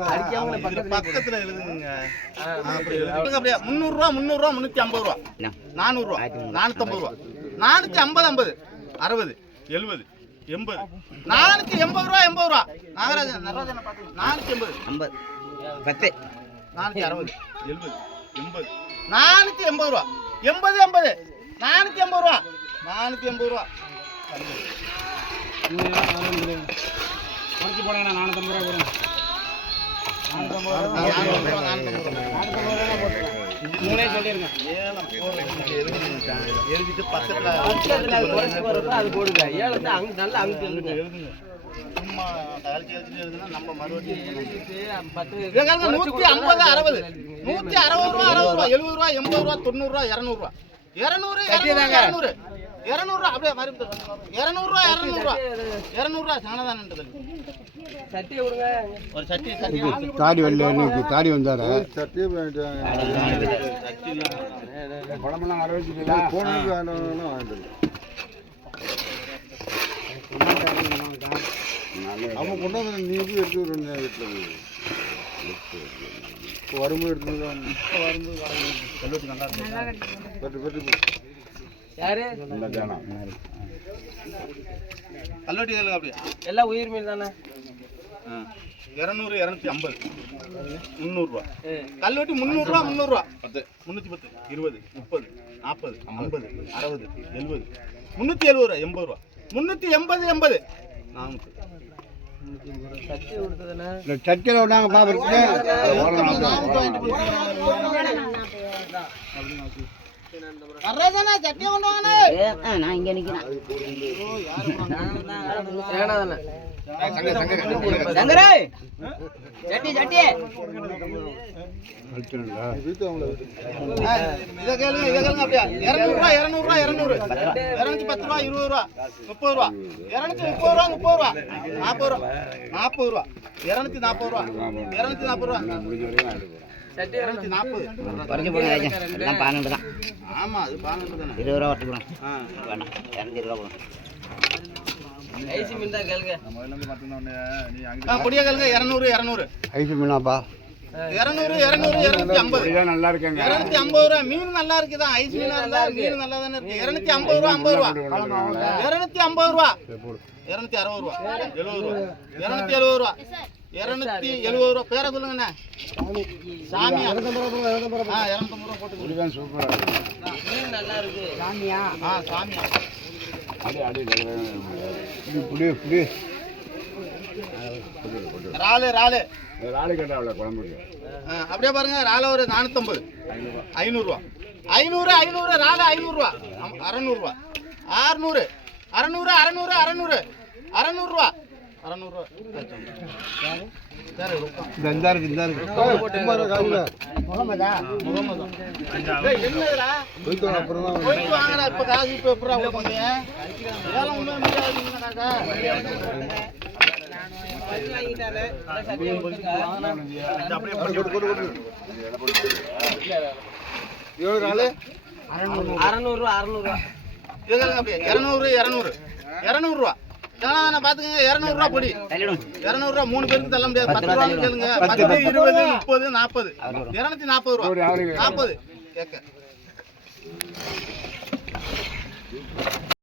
பக்கத்துல எழுதுங்க. 300 ரூபா 350 ரூபா 400 ரூபா 450 ரூபா 450 50 60 70 480 ரூபா 80 ரூபா நாகராஜன் 480 50 10 460 70 80 480 ரூபா 80 80 480 ரூபா 480 ரூபா குறைச்சி போடுங்க. 450 ரூபா போடுங்க. 450 மூணே சொல்லிருங்க. எழுதிட்டு பக்கத்துல அது போடுங்க. ஏழு அங்க நல்ல அங்க எழுதுங்க. சும்மா கழிச்சு எழுதிட்டு எழுதுனா நம்ம மறுபடியும் 150 60 160 ரூபா 60 ரூபா 70 ரூபா 80 ரூபா 90 ரூபா 200 ரூபா 200 200 அப்படியே மாதிரி 200 ரூபா 200 ரூபா சனதானன்றது சட்டி விடுங்க. ஒரு சட்டி தாடி வரல இன்னைக்கு தாடி வந்தாரு சட்டி பழமெல்லாம் வர வச்சுட்டீங்களா போனதுக்கு வாங்கிட்டு அவன் கொண்டு வந்து நீ போய் எடுத்து விடுங்க வீட்டில் இப்போ வரும்போது எடுத்துக்கலாம். இப்போ வரும்போது கல்லூரி நல்லா இருக்கு யாரு கல்லூரி அப்படியே எல்லாம் உயிர் மீன் தானே. 200 250 300 ரூபா கல்லூட்டி 300 ரூபா 300 ரூபா 10 310 20 30 40 50 60 70 370 ரூபா 80 ரூபா 380 80 சட்டி கொடுத்ததுன்னா சட்டியில் விடாங்க பாப்பா சட்டி கொண்டு வாங்க. நான் இங்க நிக்கிறேன். சங்கரே சட்டி சட்டி இதை கேளுங்க அப்படியா 200 ரூபா 200 ரூபா 200 210 ரூபா 20 ரூபா 30 ரூபா 230 ரூபா 30 ரூபா 40 ரூபா 40 ரூபா 240 ரூபா 240 ரூபா சட்டி 240 குறைஞ்சு போடுங்க ராஜா. எல்லாம் 12 தான். ஆமா அது 12 தானே 20 ரூபா வரட்டு போடுங்க. வேணாம் 220 ரூபா போடுங்க. ஐசி மீன் தான் கேளுங்க. பொடியா கேளுங்க 200 200 ஐஸ் மீனாப்பா 200 200 250 நல்லா இருக்குங்க 250 ரூபா மீன் நல்லா இருக்குதா ஐஸ் மீன் நல்லா இருக்கு மீன் நல்லா தானே இருக்கு 250 ரூபா 50 ரூபா 250 ரூபா 260 ரூபா 70 ரூபா 270 ரூபா 270 ரூபா பேரை சொல்லுங்கண்ணே சாமியா 250 ரூபா போட்டு சூப்பரா மீன் நல்லா இருக்கு. சாமியா சாமியா புடி புடி ராலு ராளி கட்டா அவ்வளோ குழம்பு அப்படியே பாருங்க ராலு ஒரு 450 500 ரூபா 500 ராலு 500 ரூபா 600 ரூபா 600 600 600 600 600 ரூபா 600 ரூபா இந்த இருக்கு என்னதுடா போயிட்டு வாங்கடா இப்ப காசு இப்ப எப்படா கொடுப்பீங்க இதெல்லாம் ஒண்ணும் முடியாதுங்கக்கா எவ்வளோ நாள் 600 ரூபா 600 ரூபா அப்படியே 200 ரூபா நான் பாத்துக்கங்க 200 ரூபா பொடி 200 ரூபா 3 பேருக்கு தள்ள முடியாது 10 ரூபா கேளுங்க 10 20 30 40 240 ரூபா 40 கேட்க